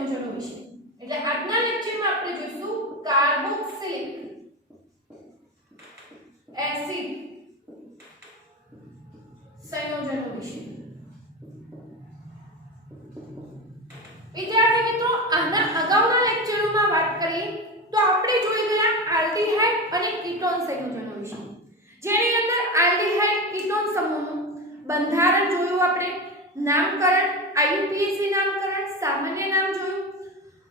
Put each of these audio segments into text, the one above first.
સંયોજનો વિશે। એટલે આજના લેક્ચરમાં આપણે જોઈશું કાર્બોક્સિલિક એસિડ સંયોજનો વિશે। વિદ્યાર્થી મિત્રો, આના અગાઉના લેક્ચરોમાં વાત કરીએ તો આપણે જોઈ ગયા આલ્ડીહાઇડ અને કીટોન સંયોજનો વિશે, જેની અંદર આલ્ડીહાઇડ કીટોન સમૂહનું બંધારણ જોયું, આપણે નામકરણ, IUPAC નામકરણ, સામાન્ય નામ જોયું,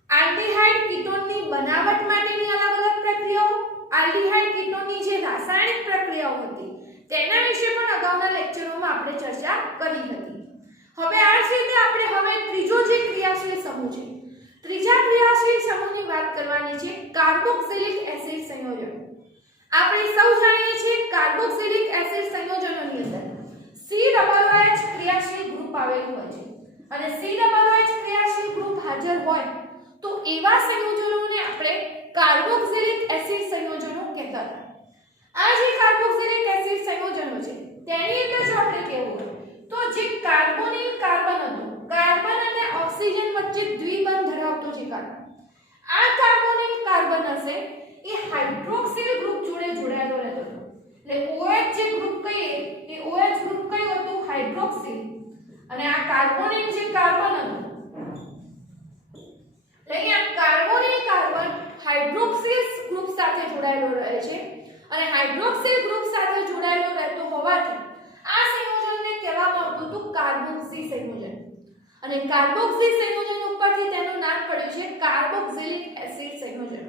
આલ્ડીહાઇડ કીટોનની બનાવટ માટેની અલગ અલગ પ્રક્રિયાઓ, આલ્ડીહાઇડ કીટોનની જે રાસાયણિક પ્રક્રિયાઓ હતી તેના વિશે પણ અગાઉના લેક્ચરોમાં આપણે ચર્ચા કરી હતી। હવે આ જ રીતે આપણે હવે ત્રીજો જે ક્રિયાશીલ સમૂહ છે, ત્રીજા ક્રિયાશીલ સમૂહની વાત કરવાની છે, કાર્બોક્સિલિક એસિડ સંયોજન। આપણે સૌ જાણીએ છીએ કાર્બોક્સિલિક એસિડ સંયોજનોની અંદર COOH ક્રિયાશીલ ગ્રુપ આવેલું હોય છે અને COOH ક્રિયાશીલ ગ્રુપ હાજર હોય તો એવા સંયોજનોને આપણે કાર્બોક્સિલિક એસિડ સંયોજનો કહેતા હતા। આ જે કાર્બોક્સિલિક એસિડ સંયોજનો છે તેની અંદર જો આપણે કહેવું હોય તો જે કાર્બોનિલ કાર્બન હતો, કાર્બન અને ઓક્સિજન વચ્ચે દ્વિબંધ ધરાવતો જે કાર્બન, આ કાર્બોનિલ કાર્બન હશે એ હાઇડ્રોક્સિલ ગ્રુપ જોડે જોડાયેલો રહેતો હતો। એટલે OH જે ગ્રુપ કહીએ એ OH ગ્રુપ કયું હતું? હાઇડ્રોક્સિલ। અને આ કાર્બોનિલ જે કાર્બન હતું, એટલે અહીંયા કાર્બોનિલ કાર્બન હાઇડ્રોક્સિલ ગ્રુપ સાથે જોડાયેલો રહે છે અને હાઇડ્રોક્સિલ ગ્રુપ સાથે જોડાયેલો રહેતો હોવાથી આ સંયોજનને કહેવામાં આવતું હતું કાર્બોક્સી સંયોજન। અને કાર્બોક્સી સંયોજન ઉપરથી તેનું નામ પડ્યું છે કાર્બોક્સિલિક એસિડ સંયોજન।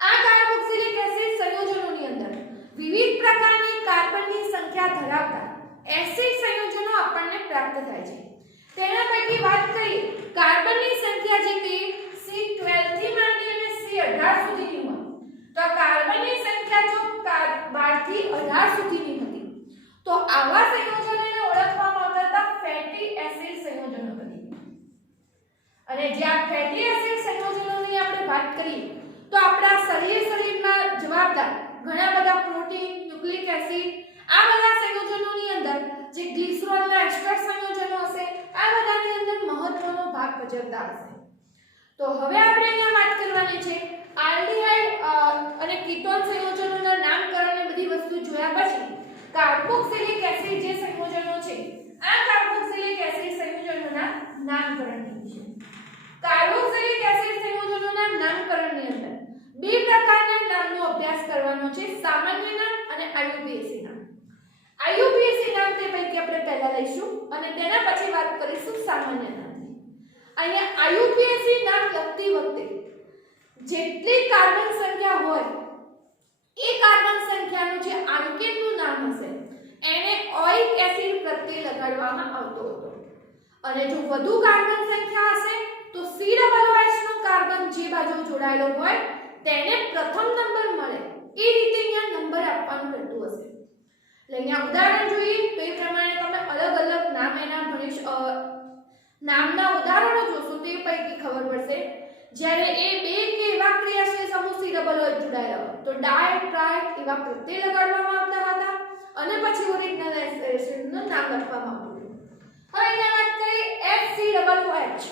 આ કાર્બોક્સિલિક એસિડ સંયોજનોની અંદર વિવિધ પ્રકારની કાર્બનની સંખ્યા ધરાવતા એસિડ સંયોજનો આપણને પ્રાપ્ત થાય છે। તેના પૈકી વાત કરીએ કાર્બનની સંખ્યા જે કે C12 થી માંડી અને C18 સુધીની હોય તો કાર્બનની સંખ્યા જો 12 થી 18 સુધીની હતી તો આવા સંયોજનોને ઓળખવામાં આવતા હતા ફેટી એસિડ સંયોજનો તરીકે। અને જે આ ફેટી એસિડ સંયોજનોની આપણે વાત કરીએ તો આપણા શરીરમાં જવાબદાર ઘણા બધા પ્રોટીન, ન્યુક્લિક એસિડ, આ બધા સંયોજનોની અંદર જે ગ્લિસરોલના એસ્ટર સંયોજનો હશે આ બધાની અંદર મહત્વનો ભાગ ભજવતા હશે। તો હવે આપણે અહીંયા વાત કરવાની છે આલ્ડીહાઇડ અને કીટોન સંયોજનોના નામકરણ અને બધી વસ્તુ જોયા પછી કાર્બોક્સિલિક એસિડ જે સંયોજનો છે આ કાર્બોક્સિલિક એસિડ સંયોજનોના નામકરણની છે। કાર્બોક્સિલિક એસિડ સંયોજનોના નામકરણની અંદર બે પ્રકારના નામનો અભ્યાસ કરવાનો છે, સામાન્ય નામ અને IUPAC નામ। IUPAC નામ તે પૈકી આપણે પહેલા લઈશું અને તેના પછી વાત કરીશું સામાન્ય નામની। અહીંયા IUPAC નામ લખતી વખતે જેટલી કાર્બન સંખ્યા હોય એ કાર્બન સંખ્યાનું જે આલ્કેનનું નામ હશે એને ઓઇક એસિડ પ્રત્યે લગાડવામાં આવતો હતો અને જો વધુ કાર્બન સંખ્યા હશે તો COOH નો કાર્બન જે બાજુ જોડાયેલો હોય તેને પ્રથમ નંબર મળે એ રીતે અહીંયા નંબર આપવાનું રહેતું હશે। એટલે અહીંયા ઉદાહરણ જોઈએ તો એ પ્રમાણે તમે અલગ અલગ નામ એના નામના ઉદાહરણો જોશો તો એ પૈકી ખબર પડશે। જ્યારે એ બે કે એવા ક્રિયાશીલ સમૂહ COOH જોડાયેલા હોય તો ડાય, ટ્રાય એવા પ્રત્યય લગાડવામાં આવતા હતા અને પછી ઓરિજિનલ એસિડનું નામ લખવામાં આવતું હતું। હવે અહીંયા વાત કરીએ HCOOH।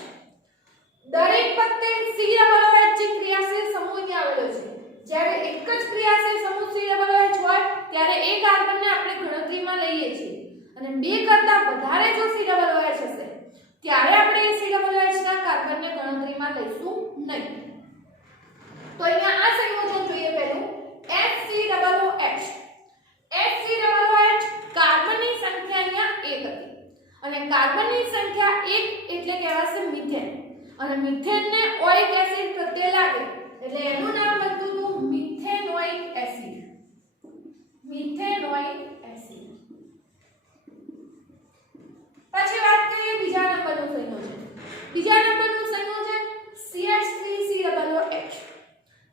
દરેક વખતે COOH જે ક્રિયાશીલ સમૂહ અહીંયા આવેલો છે, જ્યારે એક જ ક્રિયાશીલ સમૂહ COOH હોય ત્યારે એ કાર્બનને આપણે ગણતરીમાં લઈએ છીએ અને બે કરતા વધારે જો COOH હશે ત્યારે આપણે એ COOH ના કાર્બનને ગણતરીમાં લઈશું નહીં। તો અહીંયા આ સંયોજન જોઈએ પહેલું HCOOH। HCOOH કાર્બનની સંખ્યા અહીંયા 1 હતી અને કાર્બનની સંખ્યા 1 એટલે કહેવાશે મિથેન અને મિથેનને ઓઇક એસિડ પ્રત્યે લાગે એટલે એનું નામ બનતું હતું મિથેનોઇક એસિડ। Methanoic acid. પછી વાત કરીએ બીજા નંબરનું સંયોજન। બીજા નંબરનું સંયોજન CH3COOH।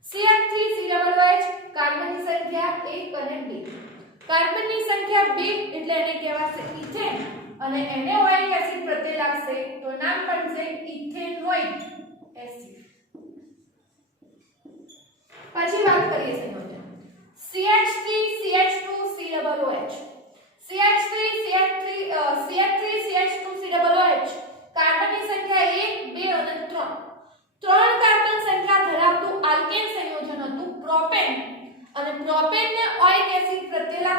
CH3COOH કાર્બનની સંખ્યા 1 અને 2। કાર્બનની સંખ્યા 2 એટલે એને કહેવાશે ઇથેન અને એને ઓઇક એસિડ પ્રત્યે લાગશે તો નામ બનશે ઇથેનોઇક એસિડ। પછી વાત કરીએ સંયોજન CH3CH2COOH। CH3CH2COOH કાર્બનની સંખ્યા 1, 2 અને 3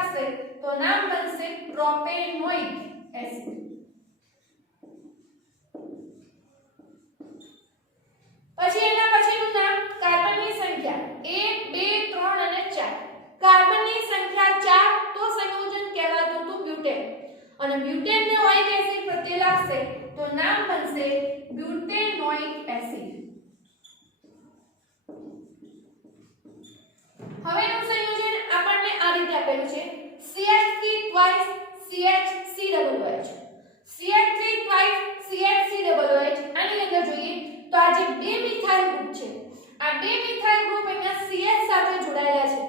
લાગશે તો નામ બનશે પ્રોપેનોઇક એસિડ. પછી એના પછીનું નામ કાર્બનની સંખ્યા 1 2 3 અને 4. કાર્બનની સંખ્યા 4 તો સંયોજન કહેવાતું હતું બ્યુટેન અને બ્યુટેનને ઓઇક એસિડ પ્રત્યે લાગશે તો નામ બનશે બ્યુટેનોઇક એસિડ. હવેનું સંયોજન આપણને આ રીતે આપેલું છે CH3 twice CHCOOH. CH3 twice CHCOOH. આની અંદર જોઈએ તો આ જે બે મિથાઇલ ગ્રુપ છે આ બે મિથાઇલ ગ્રુપ અહીંયા CH સાથે જોડાયેલા છે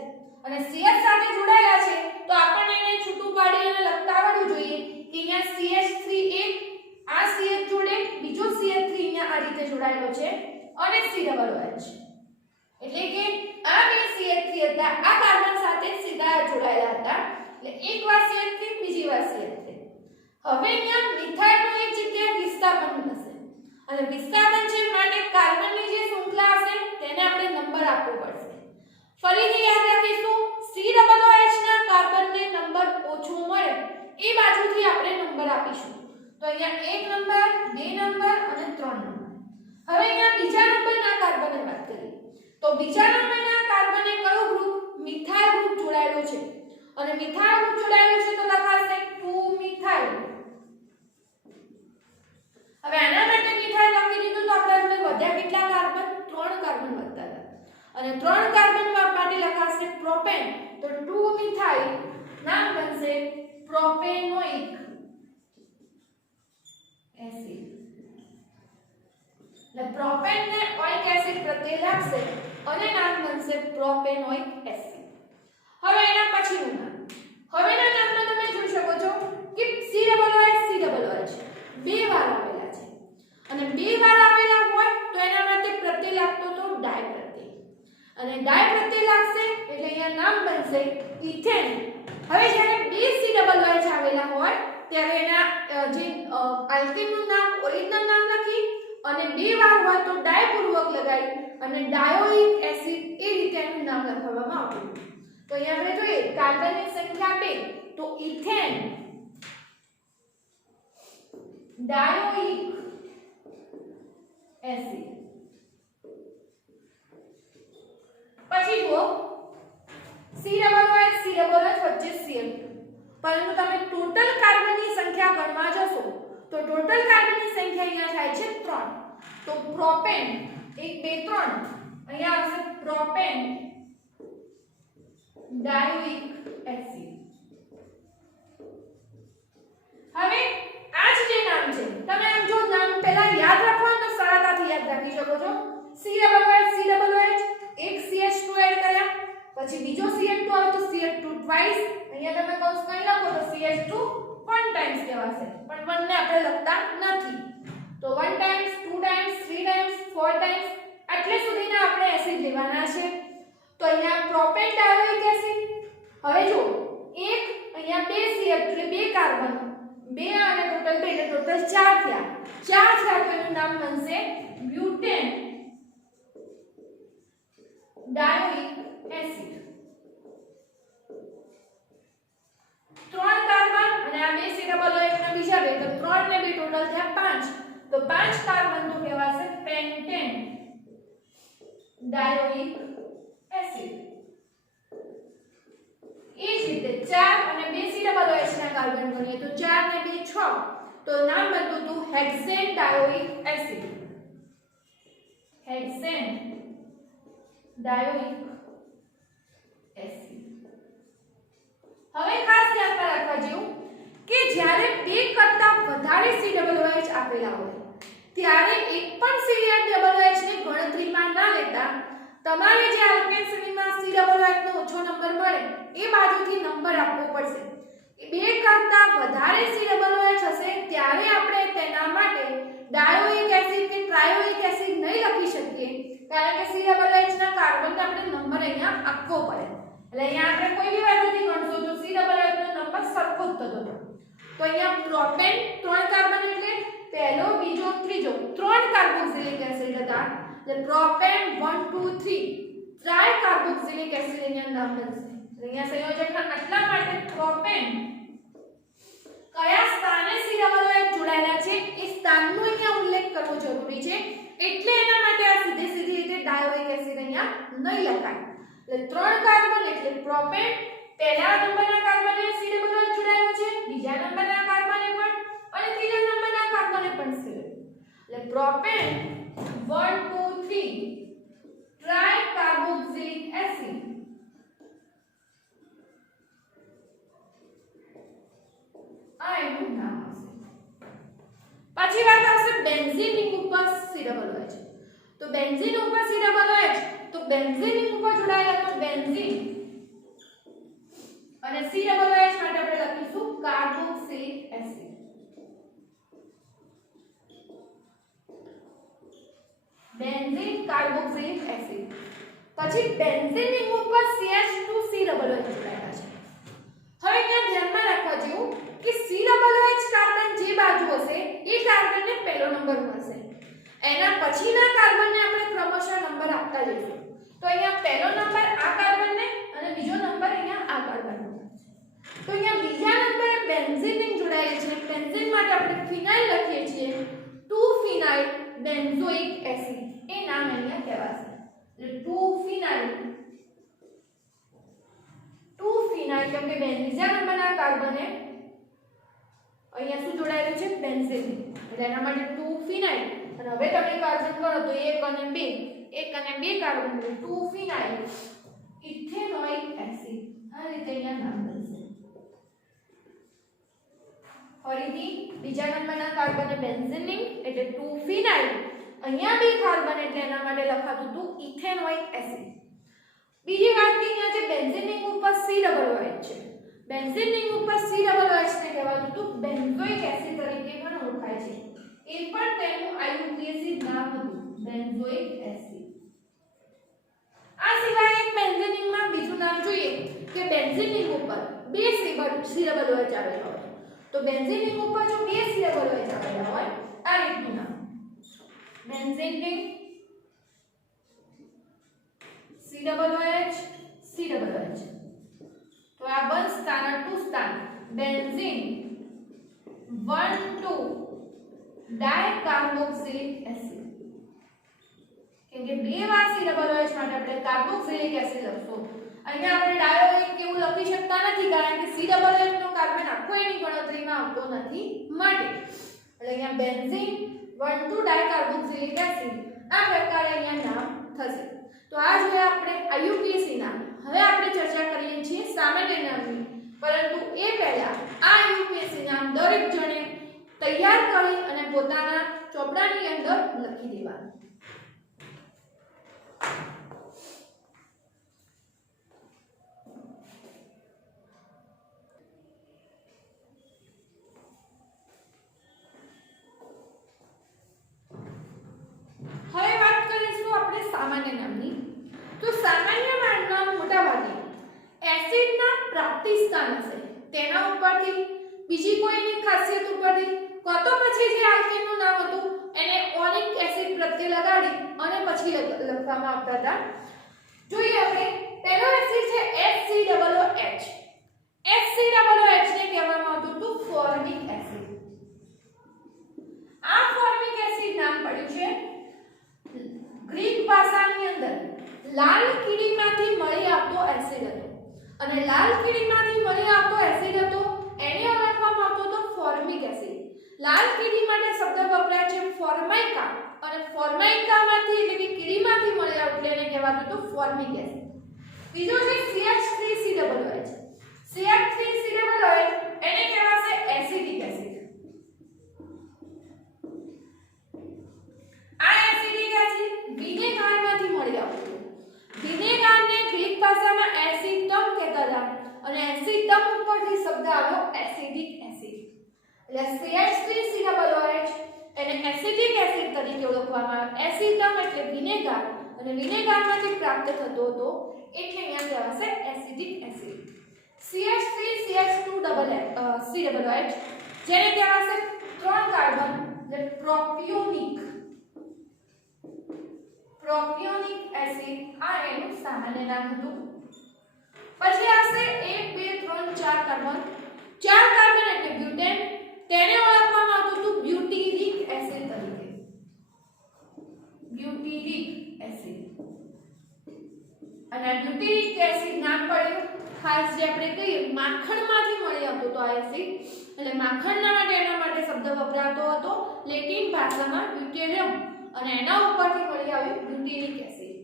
અને CH સાથે જોડાયેલા છે તો આપણને એને છૂટું પાડી અને લખતા આવડવું જોઈએ કે અહીંયા CH3 એક આ CH જોડે બીજો CH3 અહીંયા આ રીતે જોડાયેલો છે અને COOH. એટલે કે આ બે CH3 હતા આ કાર્બન સાથે સીધા જોડાયેલા હતા એટલે એકવાર CH3 બીજી વાર CH3. હવે અહીંયા મિથાઇલનો એક જગ્યાએ વિસ્થાપન થશે અને વિસ્થાપન છે માટે કાર્બનની જે શૃંખલા હશે તેને આપણે નંબર આપવો પડશે. ફરીથી યાદ રાખીશું COOH ના કાર્બનને નંબર ઓછો મળે એ બાજુથી આપણે નંબર આપીશું. તો અહીંયા 1 નંબર 2 નંબર અને 3 નંબર. હવે અહીંયા બીજા નંબરના કાર્બનની વાત કરીએ તો બીજા નંબરના કાર્બને કયો ગ્રુપ મિથાઇલ ગ્રુપ જોડાયેલો છે અને મિથાઇલ ગ્રુપ જોડાયેલો છે તો લખાશે 2 મિથાઇલ. હવે આના માટે મિથાઇલ લખી દીધું તો આપણા જોડે વધ્યા કેટલા કાર્બન 3 કાર્બન વધતા હતા અને 3 કાર્બન માટે લખાશે પ્રોપેન તો 2 મિથાઇલ નામ બનશે પ્રોપેનોઇક એસિડ. એટલે પ્રોપેન ને ઓઇક એસિડ પ્રત્યે લાગશે અને નામ બનશે પ્રોપેનોઇક એસિડ. હવે એના પછીનું નામ હવેના નામમાં તમે જોઈ શકો છો કે COOH બે વાર આવેલા છે અને બે વાર આવેલા હોય તો એના માટે પ્રત્યય લાગતો તો ડાય પ્રત્યય અને ડાય પ્રત્યય લાગશે એટલે અહીંયા નામ બનશે ઇથેન. હવે જ્યારે બે COOH આવેલા હોય ત્યારે એના જે આલ્કેનનું નામ ઓરિજિનલ નામ લખી અને બે વાર હોય તો ડાય પૂર્વક લગાવી અને ડાયોઇક એસિડ એ રીતે એનું નામ લખવામાં આવ્યું. તો અહીંયા આપણે જોઈએ કાર્બનની સંખ્યા 2 તો ઇથેન ડાયોઇક એસિડ. પછી જુઓ COOH વચ્ચે Cl પરંતુ તમે ટોટલ કાર્બનની સંખ્યા ગણવા જશો તો ટોટલ કાર્બનની સંખ્યા અહીંયા થાય છે 3. તો પ્રોપેન 1 2 3 અહીંયા આવશે પ્રોપેન ડાયોઇક એસિડ. હવે આ જે નામ છે તમે આમ જો નામ પહેલા યાદ રાખો તો સરળતાથી યાદ રાખી શકો છો. COOH એક CH2 એડ કર્યા પછી બીજો CH2 આવે તો CH2 twice અહીંયા તમે કૌંસ કરી લખો તો CH2 1 ટાઈમ્સ કહેવાશે પણ 1 ને આપણે લખતા નથી તો 1 ટાઈમ્સ 2 ટાઈમ્સ 3 ટાઈમ્સ 4 ટાઈમ્સ આટલે સુધીના આપણે એસિડ લેવાના છે. તો અહીંયા પ્રોપેન ડાયોઇક એસિડ. હવે જો એક અહીંયા બે CH એટલે બે કાર્બન બે અને ટોટલ 2 એટલે ટોટલ 4 થયા. 4 થયા તો એનું નામ બનશે બ્યુટેન ડાયોઇક એસિડ. 3 કાર્બન અને આ બે COOH ના બીજા બે તો 3 ને બે ટોટલ થયા 5 તો 5 કાર્બન તો કહેવાશે પેન્ટેન ડાયોઇક એસિડ. એ જ રીતે 4 અને બે COOH ના કાર્બન ગણીએ તો 4 ને 2 6 તો નામ બનતું હતું હેક્સેન ડાયોઇક એસિડ. હેક્સેન ડાયોઇક એસિડ. હવે ખાસ ધ્યાન રાખવા જેવું કે જ્યારે બે કરતા વધારે COOH આપેલા હોય ત્યારે એક પણ COOH ને ગણતરીમાં ના લેતા તમારે જે આલ્કેન શ્રેણીમાં COOH નો ઓછો નંબર મળે એ બાજુથી નંબર આપવો પડશે. બે કરતા વધારે COOH હશે ત્યારે આપણે તેના માટે ડાયોઇક એસિડ કે ટ્રાયોઇક એસિડ નહીં લખી શકીએ કારણ કે COOH ના કાર્બનને આપણે નંબર અહીંયા આપવો પડે. એટલે અહીંયા આપણે કોઈ બી વેલ્યુથી ગણશો તો COOH નો નંબર સરખો જ થતો હતો. તો અહીંયા પ્રોપેન 3 કાર્બન એટલે પહેલો બીજો ત્રીજો 3 કાર્બોક્સિલિક એસિડ હતા એટલે પ્રોપેન 1 2 3 ટ્રાય કાર્બોક્સિલિક એસિડ અહીંયા નામ બનશે. અહીંયા સંયોજકના આટલા માટે પ્રોપેન કયા સ્થાને C=H જોડાયેલા છે એ સ્થાનનો અહીંયા ઉલ્લેખ કરવો જરૂરી છે, એટલે એના માટે આ સીધી રીતે ડાયોઇક એસિડ અહીંયા નહીં લખાય. એટલે 3 કાર્બન એટલે પ્રોપેન, પહેલા નંબરના કાર્બને C=H જોડાયેલો છે, બીજા નંબરના કાર્બને પણ અને ત્રીજા નંબરના કાર્બને પણ C. એટલે પ્રોપેન 1 2 3 ટ્રાઇકાર્બોક્સિલિક એસિડ. આ એનું નામ હશે. પછી વાત આવશે બેન્ઝીન રિંગ ઉપર C=H. તો બેન્ઝીન ઉપર C=H, તો બેન્ઝીન રિંગ ઉપર જોડાયેલા તો બેન્ઝીન અને C=H માટે આપણે લખીશું carboxylic acid. Benzene carboxylic acid. પછી બેન્ઝીન રિંગ ઉપર CH2COH જોડાયેલા છે. હવે અહીંયા ધ્યાનમાં રાખવા જેવું કે COH કાર્બન જે બાજુ હશે એ કાર્બનને પહેલો નંબર મળશે, એના પછીના કાર્બનને આપણે ક્રમશઃ નંબર આપતા જઈશું. તો અહીંયા પહેલો નંબર આ કાર્બનને અને બીજો નંબર અહીંયા આ કાર્બનનો મળશે. તો અહીંયા બીજા નંબરે બેન્ઝીન રિંગ જોડાયેલી છે. બેન્ઝીન માટે આપણે ફિનાઇલ લખીએ છીએ, 2-phenyl benzoic acid એ નામ અહીંયા કહેવાશે. એટલે 2-phenyl કેમ કે બીજા નંબરના કાર્બને અહીંયા શું જોડાયેલું છે બેન્ઝીન, એટલે એના માટે 2-phenyl. અને હવે તમે કાર્બન કરો તો 1 અને 2 કાર્બન એટલે 2-phenyl ઇથેનોઇક એસિડ. આ રીતે અહીંયા નામ બનશે. ફરીથી બીજા નંબરના કાર્બને બેન્ઝીન રિંગ એટલે 2-phenyl, અહીંયા બે કાર્બન એટલે એના માટે લખાતું હતું ઇથેનોઇક એસિડ. બીજી વાત કે અહીંયા જે બેન્ઝીન રિંગ ઉપર C=H છે, બેન્ઝીન રિંગ ઉપર COH ને કહેવાતું હતું બેન્ઝોઇક એસિડ તરીકે પણ ઓળખાય છે. એ પણ તેનું આયુક્લિયસિડ નામ હતું બેન્ઝોઇક એસિડ. આ સિવાય એક બેન્ઝીન રિંગમાં બીજું નામ જોઈએ કે બેન્ઝીન રિંગ ઉપર બે COH આવેલા હોય. તો બેન્ઝીન રિંગ ઉપર જો બે COH આવેલા હોય આ રીતનું નામ બેન્ઝીન રિંગ COH. તો આ 1 સ્થાન અને 2 સ્થાન બેન્ઝીન 1,2 ડાયકાર્બોક્સિલિક એસિડ. કેમ કે બે વાર COH માટે આપણે કાર્બોક્સિલિક એસિડ લખશું. અહીંયા આપણે ડાયોઇક કેવું લખી શકતા નથી કારણ કે COH નો કાર્બન આખો એની ગણતરીમાં આવતો નથી માટે. એટલે અહીંયા બેન્ઝીન 1,2 ડાયકાર્બોક્સિલિક એસિડ આ પ્રકારે અહીંયા નામ થશે. તો આ જોઈએ આપણે IUPAC નામ. હવે આપણે ચર્ચા કરીએ છીએ સામાન્ય નામની, પરંતુ એ પહેલા આ IUPAC નામ દરેક જણે તૈયાર કરી અને પોતાના ચોપડાની અંદર લખી દેવાનું. હવે વાત કરીશું આપણે સામાન્ય નામની. તો સામાન્ય નામ મોટા ભાગે એસિડના પ્રાપ્તિ સ્થાન હશે તેના ઉપરથી, બીજી કોઈની ખાસિયત ઉપરથી, કાં તો પછી જે આલ્કેનનું નામ હતું એને ઓલિક એસિડ પ્રત્યે લગાડી અને પછી લખવામાં આવતા હતા. જોઈએ આપણે પહેલો એસિડ છે HCOOH. HCOOH ને કહેવામાં આવતું હતું ફોર્મિક એસિડ. આ ફોર્મિક એસિડ નામ પડ્યું છે ગ્રીક ભાષાની અંદર લાલ કીડીમાંથી મળી આવતો એસિડ હતો, અને લાલ કીડીમાંથી મળી આવતો એસિડ હતો એને ઓળખવામાં આવતો હતો ફોર્મિક એસિડ. લાલ કીડી માટે શબ્દ વપરાય છે ફોર્માઇકા, અને ફોર્માઇકામાંથી એટલે કે કીડીમાંથી મળી આવતો એને કહેવાતું હતું ફોર્મિક એસિડ. બીજો છે CH3COOH. CH3COOH એને કહેવાશે એસિડિક એસિડ. આ એસિડિક એસિડ વિનેગારમાંથી મળી આવતું. વિનેગારને ગ્રીક ભાષામાં એસિડમ કહેતા હતા, અને એસિડમ ઉપરથી શબ્દ આવ્યો એસિડિક એસિડ. એટલે CH3COOH એને એસિડિક એસિડ તરીકે ઓળખવામાં આવે. એસિડમ એટલે વિનેગાર, અને વિનેગારમાંથી પ્રાપ્ત થતો હતો એટલે અહીંયા કહેવાશે એસિડિક એસિડ. CH3CH2COOH જેને કહેવાશે 3 કાર્બન એટલે પ્રોપિયોનિક એસિડ. આ એનું સામાન્ય નામ હતું. પછી આવશે 1 2 3 4 કાર્બન. 4 કાર્બન એટલે બ્યુટેન. તેને ઓળખવામાં આવતું હતું બ્યુટીરિક એસિડ તરીકે. બ્યુટીરિક એસિડ. અને બ્યુટીરિક એસિડ નામ પડ્યું ખાસ જે આપણે કહીએ માખણમાંથી મળી આવતું તો આ એસિડ. એટલે માખણના માટે એના માટે શબ્દ વપરાતો હતો લેટિન ભાષામાં બ્યુટેરિયમ અને એના ઉપરથી મળી આવ્યું બ્યુટીરિક એસિડ.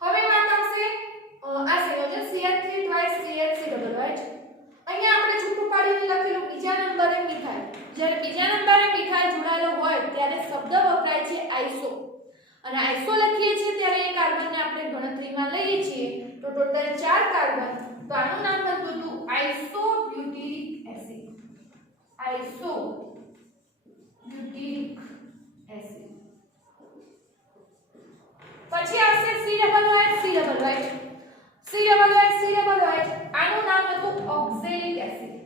હવે વાત આવશે આ સંયોજન CH3 twice CH3OH. અહીંયા આપણે છૂટું પાડીને લખેલું બીજા નંબરે મિથાઇલ. જ્યારે બીજા નંબરે મિથાઇલ જોડાયેલો હોય ત્યારે શબ્દ વપરાય છે આઇસો. અને આઇસો લખીએ છીએ ત્યારે એ કાર્બનને આપણે ગણતરીમાં લઈએ છીએ તો ટોટલ 4 કાર્બન. તો આનું નામ બનતું હતું આઇસોબ્યુટીરિક એસિડ. આઇસોબ્યુટીરિક એસિડ. પછી આવશે COOH. આનું નામ હતું ઓક્ઝેલિક એસિડ.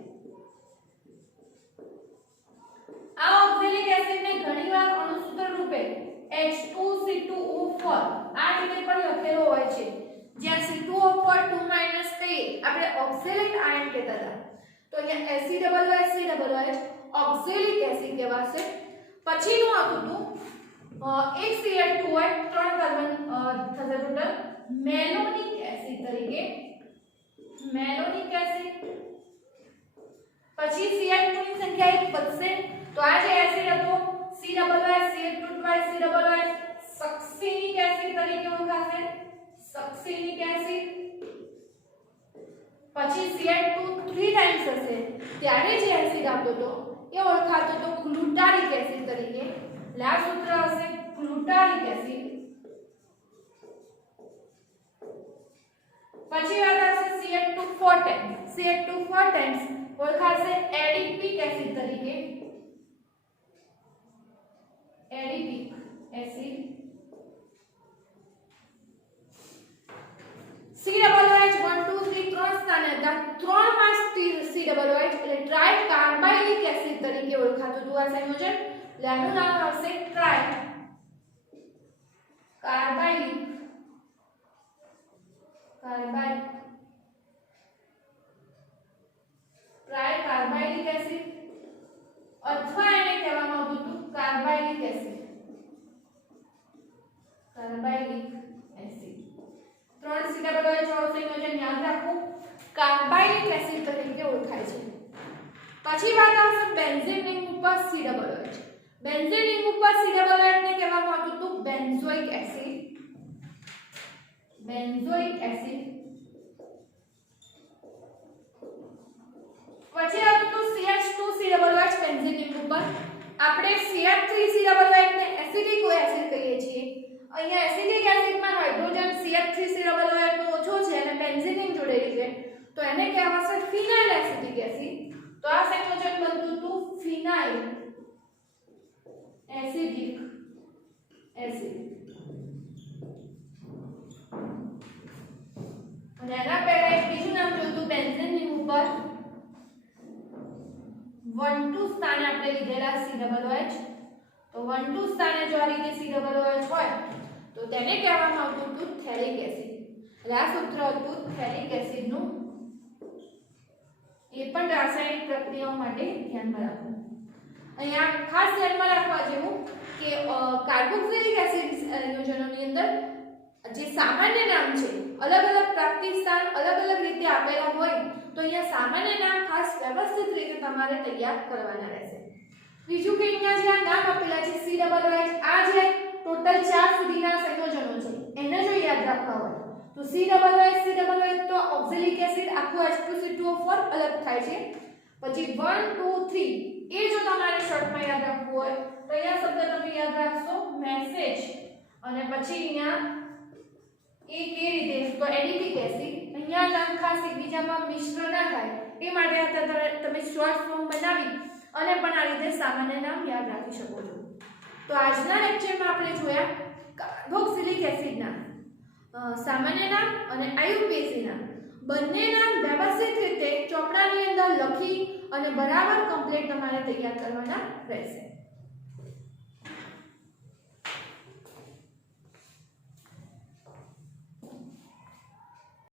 આ ઓક્ઝેલિક એસિડને ઘણીવાર અણુસૂત્ર રૂપે H2C2O4 આ રીતે પણ લખેલો હોય છે. જ્યાં C2O4 2 કહીએ આપણે ઓક્ઝેલિક આયન કહેતા હતા. તો અહીંયા COOH ઓક્ઝેલિક એસિડ કહેવાશે. પછીનું આવતું હતું એક CH2 હોય 3 કાર્બન થશે ટોટલ મેલોનિક એસિડ તરીકે. મેલોનિક એસિડ. પછી CH2 ની સંખ્યા 1 વધશે તો આ જે એસિડ હતો COOH સક્સિનિક એસિડ તરીકે ઓળખાશે. સક્સિનિક એસિડ. પછી CH2 3 ટાઈમ્સ હશે ત્યારે જે એસિડ આવતો હતો એ ઓળખાતો હતો ગ્લુટારિક એસિડ તરીકે. આ સૂત્ર હશે ગ્લુટારિક એસિડ. પછી વાત આવશે CH2 4 ટાઈમ્સ. CH2 4 ટાઈમ્સ ઓળખાશે એડિપિક એસિડ તરીકે. Adipic acid. COOH 1 2 3 ત્રણ સ્થાને હતા. 3 માં COOH એટલે ટ્રાઈ કાર્બાઇલિક એસિડ તરીકે ઓળખાતું હતું આ સંયોજન. આનું નામ આવશે ટ્રાઈ કાર્બાઇલિક એસિડ અથવા એને કહેવામાં આવતું હતું કાર્બાઇલિક એસિડ. કાર્બાઇલિક એસિડ. 3 COOH વાળું સંયોજન યાદ રાખવું કાર્બાઇલિક એસિડ તરીકે ઓળખાય છે. પછી વાત આવશે બેન્ઝીન રિંગ ઉપર COOH. બેન્ઝીન રિંગ ઉપર COOH ને કહેવામાં આવતું હતું બેન્ઝોઇક એસિડ. Benzoic acid. પછી આવતું હતું CH2COOH બેન્ઝીન રિંગ ઉપર. આપણે CH3COOH ને એસિડિક એસિડ કહીએ છીએ. અહીંયા એસિડિક એસિડમાં હાઇડ્રોજન CH3COOH નો ઓછો છે અને બેન્ઝીન રિંગ જોડેલી છે તો એને કહેવાશે ફિનાઇલ એસિડિક એસિડ. તો આ સંયોજન બનતું હતું ફિનાઇલ એસિડિક એસિડ. અને આના પહેલા એક બીજું નામ જોયું હતું બેન્ઝીન રિંગ ઉપર 1 2 સ્થાને આપણે લીધેલા COOH. તો 1 2 સ્થાને જો આ રીતે COOH હોય તો તેને કહેવામાં આવતું હતું થેલિક એસિડ. એટલે આ સૂત્ર હતું થેલિક એસિડનું. એ પણ રાસાયણિક પ્રક્રિયાઓ માટે ધ્યાનમાં રાખવું. અહીંયા ખાસ ધ્યાનમાં રાખવા જેવું કે કાર્બોક્સિલિક એસિડ સંયોજનોની અંદર જે સામાન્ય નામ છે અલગ અલગ પ્રાપ્તિ સ્થાન અલગ અલગ રીતે આપેલા હોય તો અહીંયા સામાન્ય નામ ખાસ વ્યવસ્થિત રીતે તમારે તૈયાર કરવાના રહેશે. બીજું કે અહીંયા જે નામ આપેલા છે COOH આ જે ટોટલ 4 સુધીના સંયોજનો છે એને જો યાદ રાખવા હોય તો COOH તો ઓક્ઝેલિક એસિડ આખું H2C2O4 અલગ થાય છે. પછી 1 2 3 એ જો તમારે શોર્ટમાં યાદ રાખવું હોય તો અહીંયા શબ્દ તમે યાદ રાખશો મેસેજ. અને પછી અહીંયા એક એ રીતે તો એડિપિક એસિડ. અહીંયા નામ ખાસ એકબીજામાં મિશ્ર ના થાય એ માટે તમે શોર્ટ ફોર્મ બનાવી અને પણ આ રીતે સામાન્ય નામ યાદ રાખી શકો છો. તો આજના લેક્ચરમાં આપણે જોયા કાર્બોક્સિલિક એસિડના સામાન્ય નામ અને આયુપીએસી નામ બંને નામ વ્યવસ્થિત રીતે ચોપડાની અંદર લખી અને બરાબર કમ્પ્લીટ તમારે તૈયાર કરવાના રહેશે.